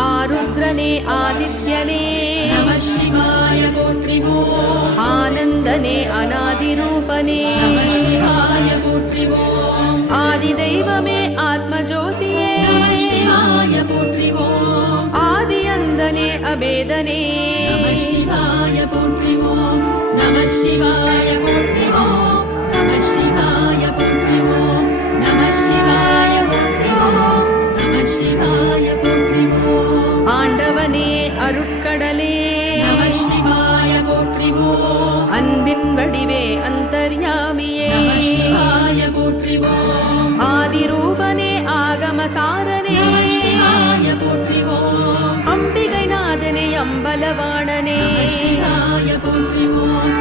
ஆருத்ரனே ஆதித்யனே. சிவாய போற்றிவோம் ஆனந்தனே அநாதிரூபனே சிவாய போற்றிவோம் ஆதிதெய்வமே ஆத்மஜோதியே. சிவாய போற்றிவோம் ஆதியந்தனே அபேதனே. சிவாய போற்றிவோம் நம சிவாய சர்வசாரனே அம்பிகை நாதனே அம்பலவாணனே. போற்றிவோம்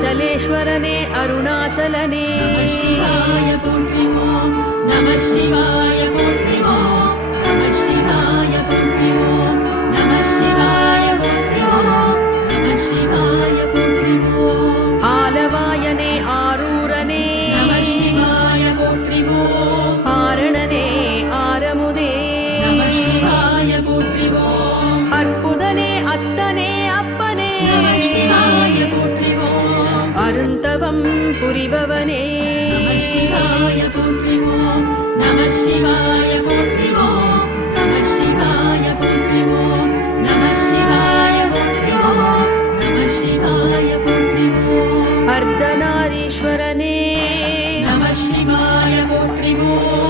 अरुणाचलने। अरुणाचलने नमशिवायण नमः शिवाय சிவவனே சிவாய போற்றிவோம் நம சிவாய போற்றிவோம் நம சிவாய போற்றிவோம் நம சிவாய போற்றிவோம் நம சிவாய போற்றிவோம் அர்த்தநாரீஸ்வரனே நம சிவாய போற்றிவோம்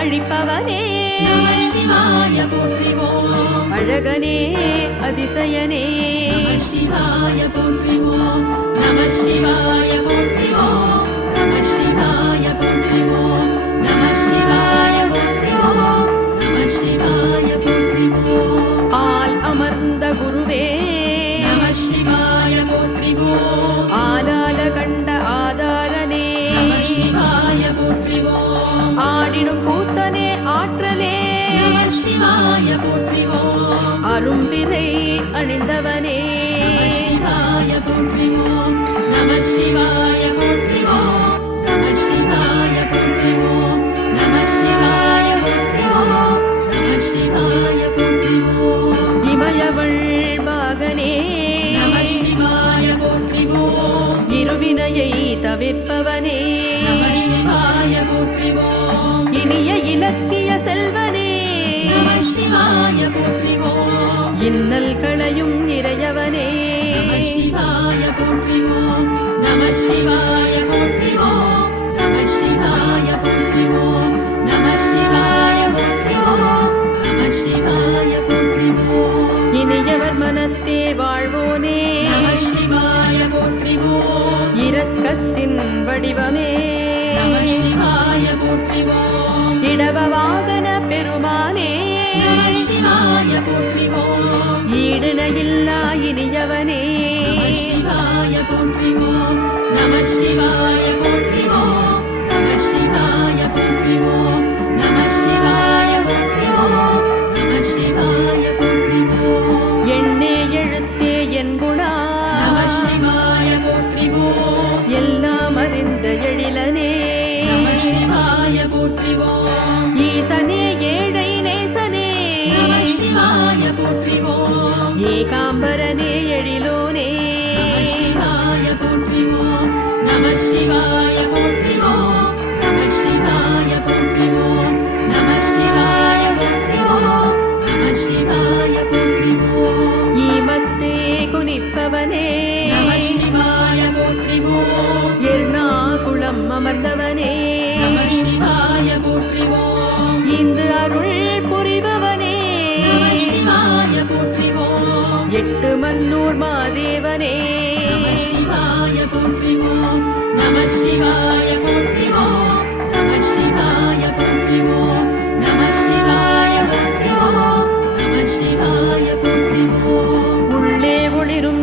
அழிப்பவனே சிவாய போற்றிவோம் அழகனே அதிசயனே. சிவாய போன்றிவோம் நம சிவாய மாலை அணிந்தவனே. சிவாய போற்றிவோம் நம சிவாய போற்றிவோம் நம சிவாய போற்றிவோம் நம சிவாய போற்றிவோம் நம சிவாய போற்றிவோம் இமயவள் பாகனே நம சிவாய போற்றிவோம் இருவினையை தவிர்ப்பவனே. இனிய இலக்கிய செல்வனே. சிவாய போற்றிவோம் ഇന്നൽകളയും നിരയവനേ. ശിവായ പൊഴിയോ നമ ശിവ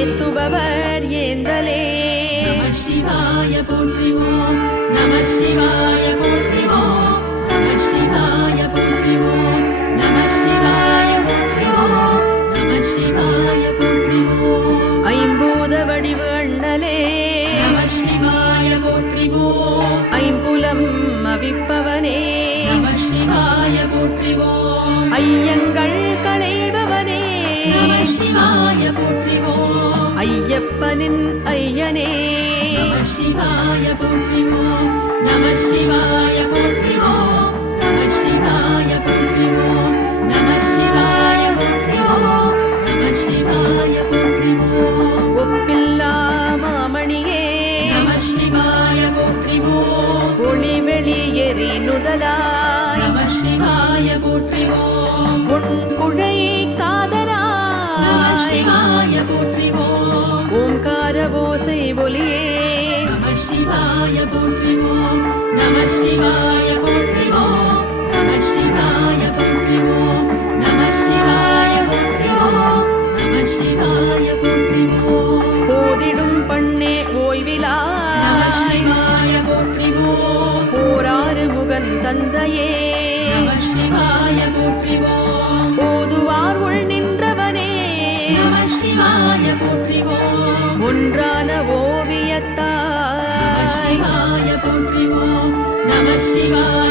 தேத்துபவர் ஏந்தலே. நம சிவாய போற்றிவோம் நம சிவாய போற்றிவோம் நம சிவாய போற்றிவோம் நம சிவாய போற்றிவோம் நம சிவாய போற்றிவோம் ஐம்பூத வடிவு அண்ணலே நம சிவாய போற்றிவோம் ஐம்புலம் அவிப்பவனே நம சிவாய போற்றிவோம் ஐயங்கள் അയ്യപ്പനിൻ അയ്യനേ. ശിവായ പോഷിവോ നമ ശിവായ പോഷിവോ നമ ശിവായ പോഷിവോ നമ ശിവായ പോഷിവോ നമ ശിവായ പോഷിവോ ഒപ്പില്ല മാമണിയേ. നമ ശിവായ പോഷിവോ ഒളിവെളിയെറി ശിവായ പോഷിവോ പൊൺകുഴ ஒளியே. நம சிவாய போற்றிவோம் நம சிவாய போற்றிவோம் நம சிவாய போற்றிவோம் நம சிவாய போற்றிவோம் நம சிவாய போற்றிவோம் போதிடும் பண்ணே ஓய்விலா. நம சிவாய போற்றிவோம் தந்தையே. Namah Shivaya.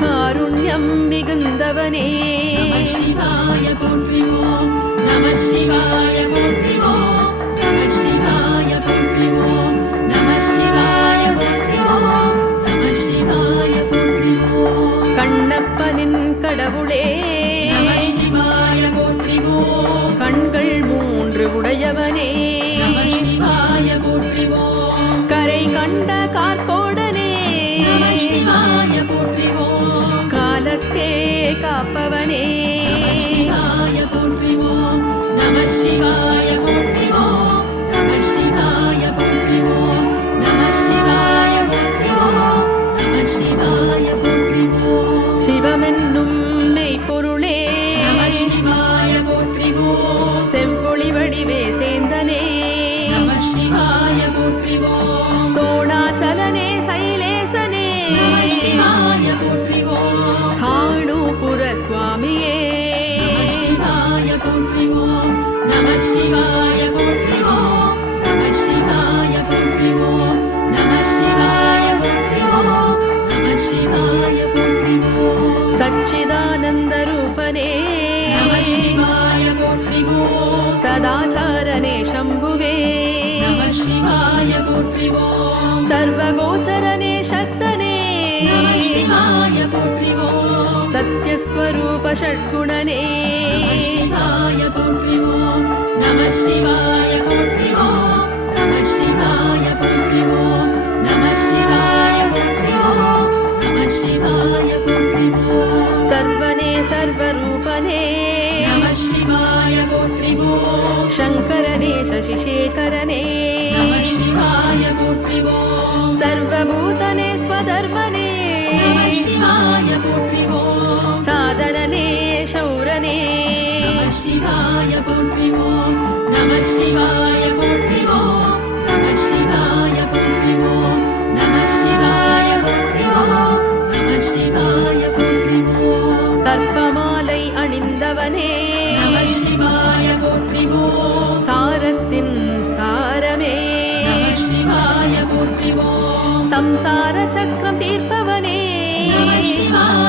காருண்யம் மிகுந்தவனே. siempre अत्यस्वरूपषड्गुणनेहायतु प्रिया नमः शिवाय कुप्या சாதனனே சௌரனே சிவாய போற்றிவோம் நம சிவாய போற்றிவோம் நம சிவாய போற்றிவோம் நம சிவாய போற்றிவோம் நம சிவாய போற்றிவோம் தர்ப்பமாலை அணிந்தவனே நம சிவாய போற்றிவோம் சாரத்தின் சாரமே நம சிவாய போற்றிவோம் சம்சார சக்கரம் தீர்ப்பவனே நம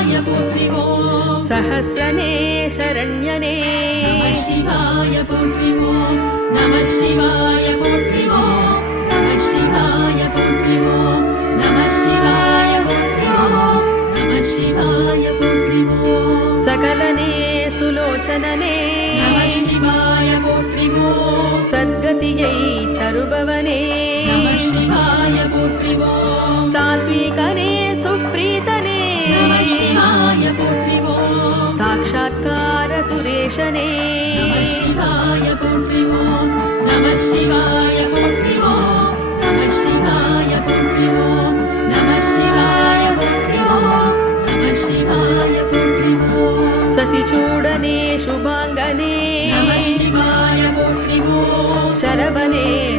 शिवाय पूर्णिवो सहस्रने शरण्यने शिवाय पूर्णिवो नमः शिवाय पूर्णिवो नमः शिवाय पूर्णिवो नमः शिवाय पूर्णिवो नमः शिवाय पूर्णिवो सकलने सुलोचनने नमः शिवाय पूर्णिवो सद्गतियै तरुभवने नमः शिवाय पूर्णिवो सात्विकने साक्षात्कार सुरेशने। शिवाय पूर्णिमो नमः शिवाय पूर्णिमा नमः शिवाय शिवायुण्डिमो नमः शिवाय पूर्णिमा नमः शिवाय शिवायुण्डिमो शशिचूडने शुभाङ्गने। शिवाय पूर्णो शरवणे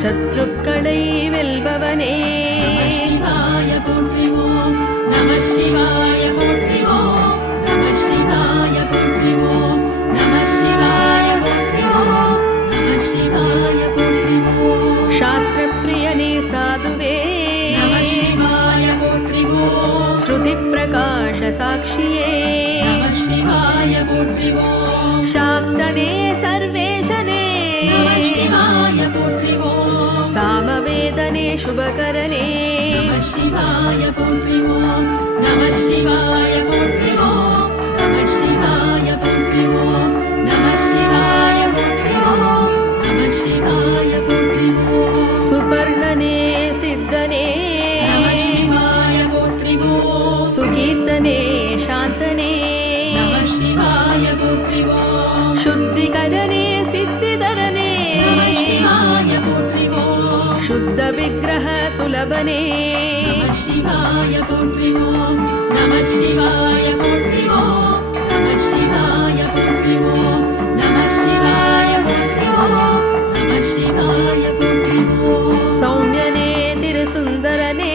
சத்ருக்களை வெல்பவனே சிவாய போற்றிவோம் நம சிவாய போற்றிவோம் நம சிவாய போற்றிவோம் நம சிவாய போற்றிவோம் நம சிவாய போற்றிவோம் சாஸ்திர பிரியனே சாதுவே நம சிவாய போற்றிவோம் ஸ்ருதி பிரகாஷ சாட்சியே நம சிவாய போற்றிவோம் சாந்தனே शुभकरणे शिवाय पूर्णिमो नमः शिवाय पूर्णिमो युत्रिमो नमः शिवाय पोत्रिवो नमः शिवाय पोत्रिवो नमः शिवाय पोत्रिवो नमः शिवाय पोत्रिवो सौम्यने तिरुसुन्दरने।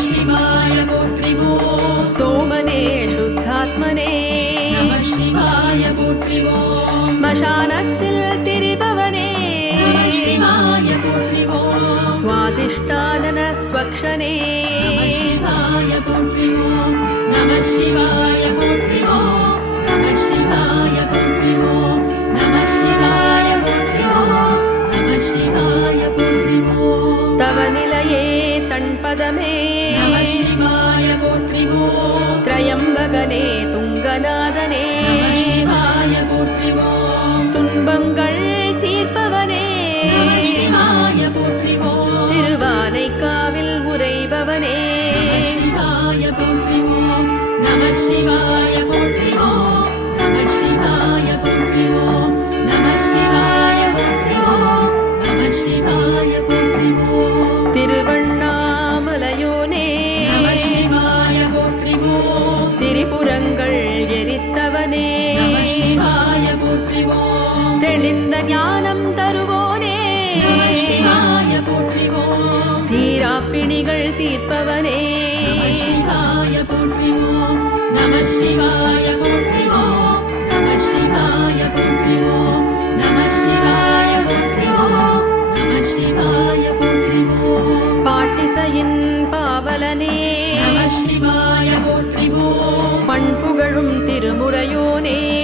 शिवाय गोत्रिमो सोमने शुद्धात्मने। नमः शिवाय गुत्रिमो स्मशान स्वादिष्टानन போற்றிவோம். தெளிந்த ஞானம் தருவோனே. போற்றிவோம். தீராப்பிணிகள் தீர்ப்பவனே. நம சிவாய போற்றிவோம். நம சிவாய போற்றிவோம். நம சிவாய போற்றிவோம். நம சிவாய போற்றிவோம். நம சிவாய போற்றிவோம். பாட்டிசையின் பாவலனே. நம சிவாய போற்றிவோம். பண்புகழும் திருமுறையோனே.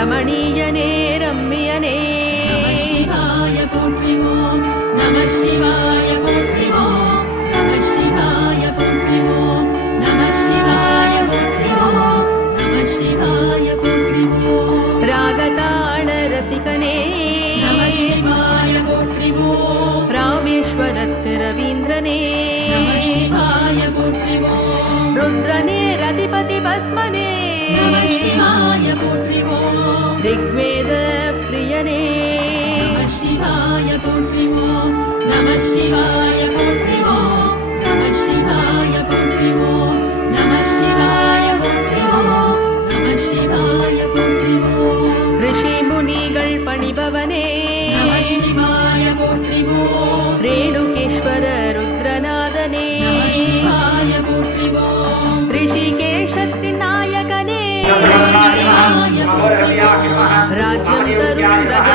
ரமணீயனே ரம்மியனே சிவாய போற்றிவோம் நம சிவாய போற்றிவோம் நம சிவாய போற்றிவோம் நம சிவாய போற்றிவோம் நம சிவாய போற்றிவோம் ராகதாள ரசிகனே. நம சிவாய போற்றிவோம் ராமேஸ்வரத்து ரவீந்திரனே. நம சிவாய போற்றிவோம் ருத்ரனே ரதிபதி பஸ்மனே நம சிவாய போற்றிவோம் ரிக்வேத பிரியனே. சிவாய போற்றிவோம் நம சிவாய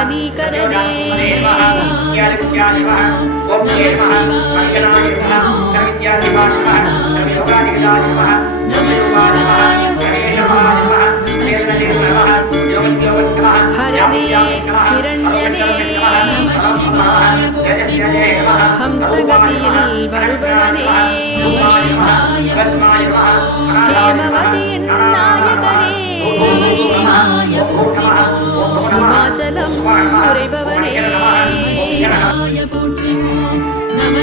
ध्यानीकरणे हरणे हिरण्यने हंसगतियिल् वरुवने हेमवतीन्नायकने போற்றிவோம் ஹிமாச்சலம் உரைபவனே சிவாய போற்றிவோம் நம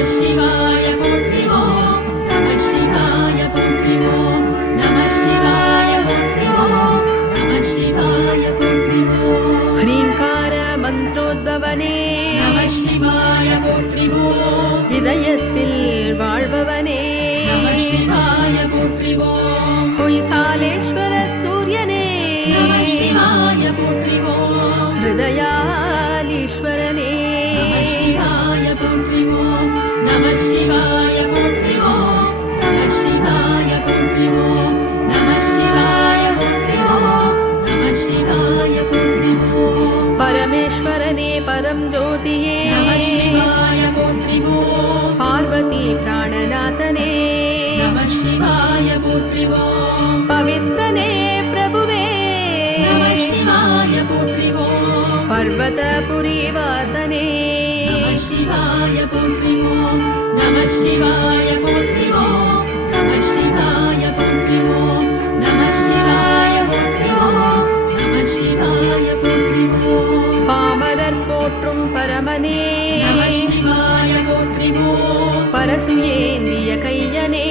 நம சிவாய போற்றிவோம் நம சிவாய போற்றிவோம் நம சிவாய போற்றிவோம் நம சிவாய போற்றிவோம் நம சிவாய போற்றிவோம் பாமரர் போற்றும் பரமனே நம சிவாய போற்றிவோம் பரசுயேந்திய கையனே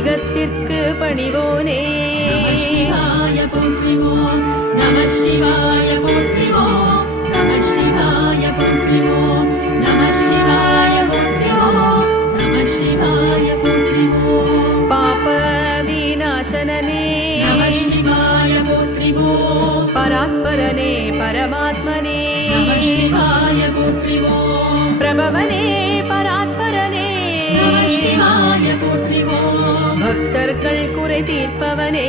போற்றிவோம் பதிகத்திற்கு பணிவோனே நம சிவாய போற்றிவோம் நம சிவாய போற்றிவோம் நம சிவாய போற்றிவோம் நம சிவாய போற்றிவோம் நம சிவாய போற்றிவோம் பாப விநாச பராசரனே நம சிவாய போற்றிவோம் பராத்பரனே பரமாத்மனே நம சிவாய போற்றிவோம் பிரபவனே பராத்பரனே நம சிவாய போற்றிவோம் பக்தர்கள் குறை தீர்ப்பவனே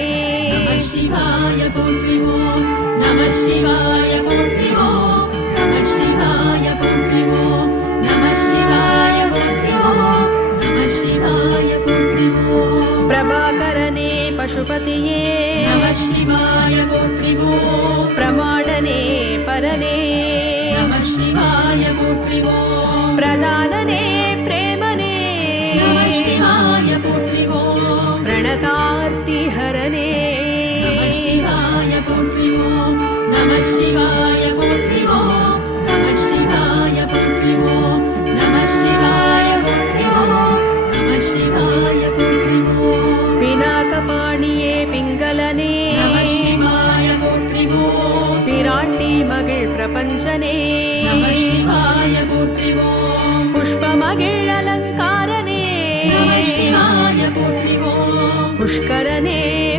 நம சிவாய போற்றிவோம் நம சிவாய போற்றிவோம் நம சிவாய போற்றிவோம் நம சிவாய போற்றிவோம் நம சிவாய போற்றிவோம் பிரபாகரனே பசுபதியே நம சிவாய போற்றிவோம் பிரமாணனே பரனே நம சிவாய போற்றிவோம் பிரதானனே thought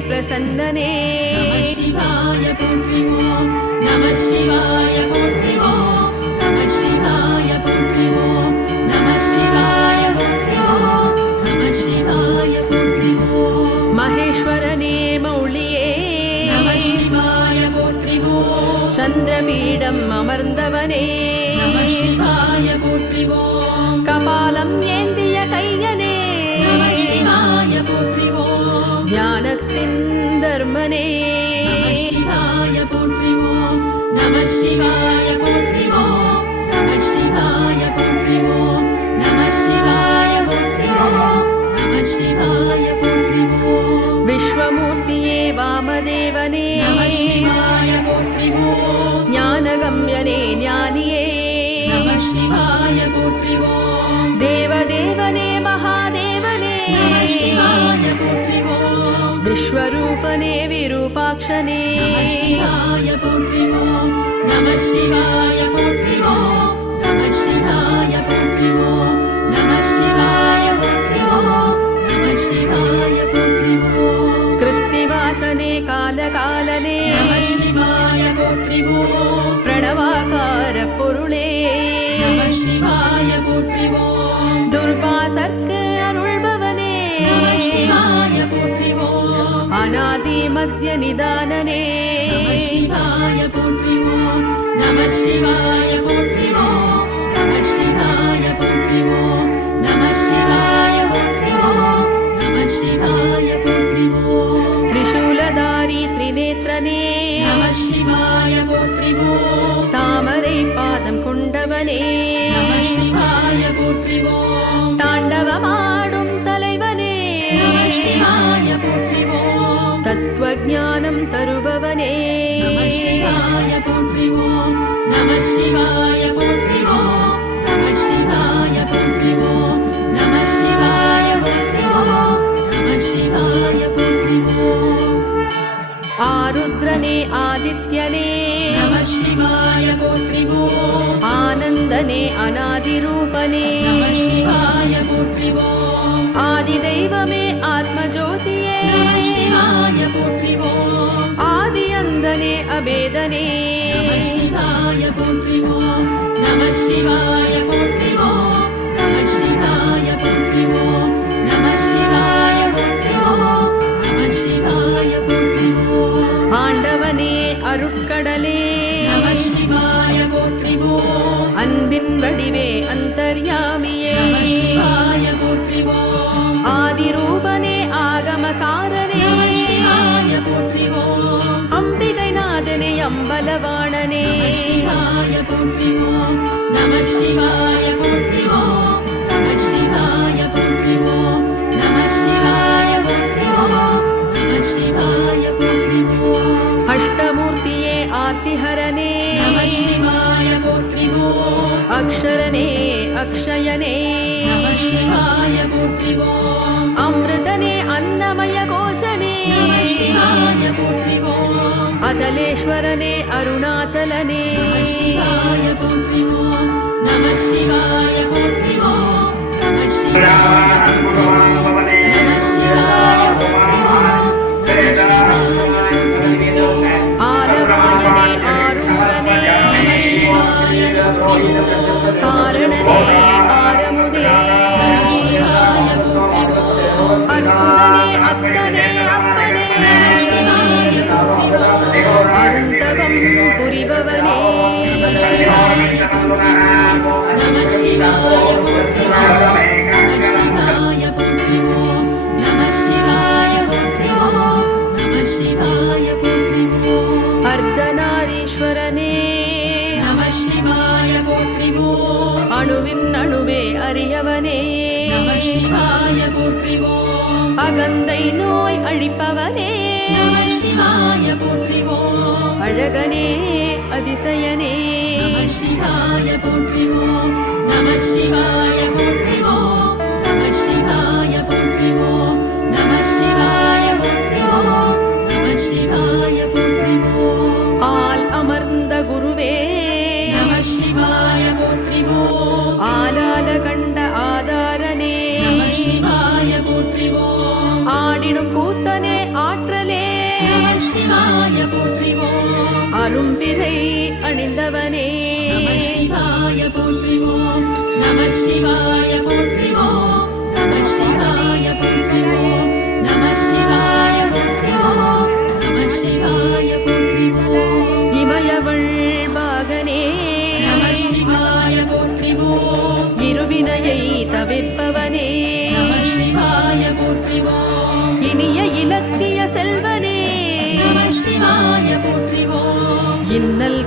प्रसन्ननेयिमा नमः शिवाय। ஞானத்தின் தர்மனே. நம சிவாய போற்றுவோம் நம சிவாய विश्वरूपने विरूपाक्षने। शिवाय गुत्रिमो नमः शिवाय पूर्णिमो नमः शिवाय गुत्रिमो नमः शिवाय गुत्रिमो नमः शिवाय गुत्रिमो कृत्तिवासने कालकालने। शिवाय गोपो प्रणवाकारपुरुणे। शिवाय गोप्रिमो दुर्पासक् அநாதி மத்திய நிதானனே சிவாய போற்றிவோம் நம சிவாய स्वरूपने शिवाय पोट्रिवोम् आदिदैवमे आत्मज्योतिये। शिवाय पोट्रिवोम् आदियन्दने अभेदने। शिवाय पोट्रिवोम् नमः शिवाय य नम शिवायत्रिमो नो अष्टमूर्तिये आतिहरणे। अक्षरने अक्षयनेय अमृतने अन्नमय गो अचलेश्वरने अरुणाचलने नमः शिवाय नमः शिवाय അത്യുതനെ അത്തനെ தாண்டவம் புரிபவனே நம சிவாய அணுவின் அணுவே அறியவனே அகந்தை நோய் அழிப்பவனே சிவாய போற்றிவோம். அழகனே அதிசயனே. சிவாய போற்றிவோம். நம சிவாய போற்றி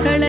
கள